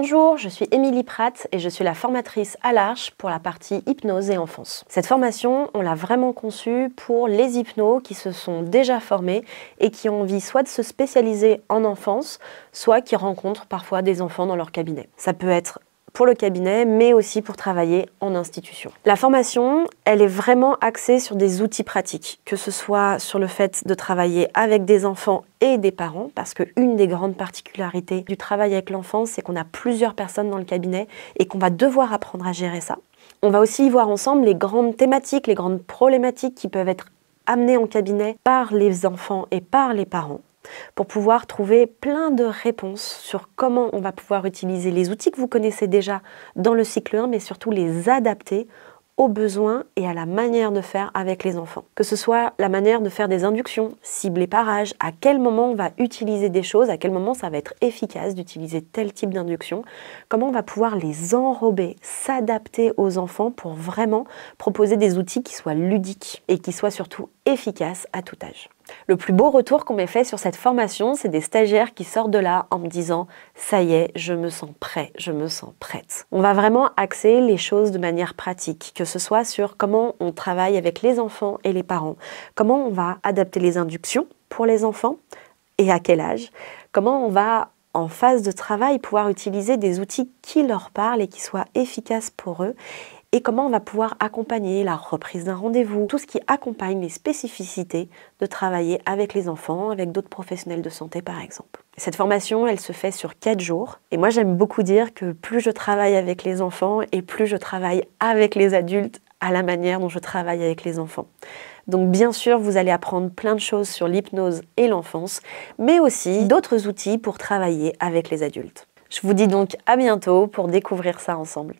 Bonjour, je suis Émilie Pratt et je suis la formatrice à l'Arche pour la partie hypnose et enfance. Cette formation, on l'a vraiment conçue pour les hypnos qui se sont déjà formés et qui ont envie soit de se spécialiser en enfance, soit qui rencontrent parfois des enfants dans leur cabinet. Ça peut être pour le cabinet, mais aussi pour travailler en institution. La formation, elle est vraiment axée sur des outils pratiques, que ce soit sur le fait de travailler avec des enfants et des parents, parce qu'une des grandes particularités du travail avec l'enfant, c'est qu'on a plusieurs personnes dans le cabinet et qu'on va devoir apprendre à gérer ça. On va aussi y voir ensemble les grandes thématiques, les grandes problématiques qui peuvent être amenées en cabinet par les enfants et par les parents, pour pouvoir trouver plein de réponses sur comment on va pouvoir utiliser les outils que vous connaissez déjà dans le cycle 1, mais surtout les adapter aux besoins et à la manière de faire avec les enfants. Que ce soit la manière de faire des inductions, ciblées par âge, à quel moment on va utiliser des choses, à quel moment ça va être efficace d'utiliser tel type d'induction, comment on va pouvoir les enrober, s'adapter aux enfants pour vraiment proposer des outils qui soient ludiques et qui soient surtout efficaces à tout âge. Le plus beau retour qu'on m'ait fait sur cette formation, c'est des stagiaires qui sortent de là en me disant « ça y est, je me sens prêt, je me sens prête ». On va vraiment axer les choses de manière pratique, que ce soit sur comment on travaille avec les enfants et les parents, comment on va adapter les inductions pour les enfants et à quel âge, comment on va en phase de travail pouvoir utiliser des outils qui leur parlent et qui soient efficaces pour eux, et comment on va pouvoir accompagner la reprise d'un rendez-vous, tout ce qui accompagne les spécificités de travailler avec les enfants, avec d'autres professionnels de santé par exemple. Cette formation, elle se fait sur 4 jours. Et moi, j'aime beaucoup dire que plus je travaille avec les enfants et plus je travaille avec les adultes à la manière dont je travaille avec les enfants. Donc bien sûr, vous allez apprendre plein de choses sur l'hypnose et l'enfance, mais aussi d'autres outils pour travailler avec les adultes. Je vous dis donc à bientôt pour découvrir ça ensemble.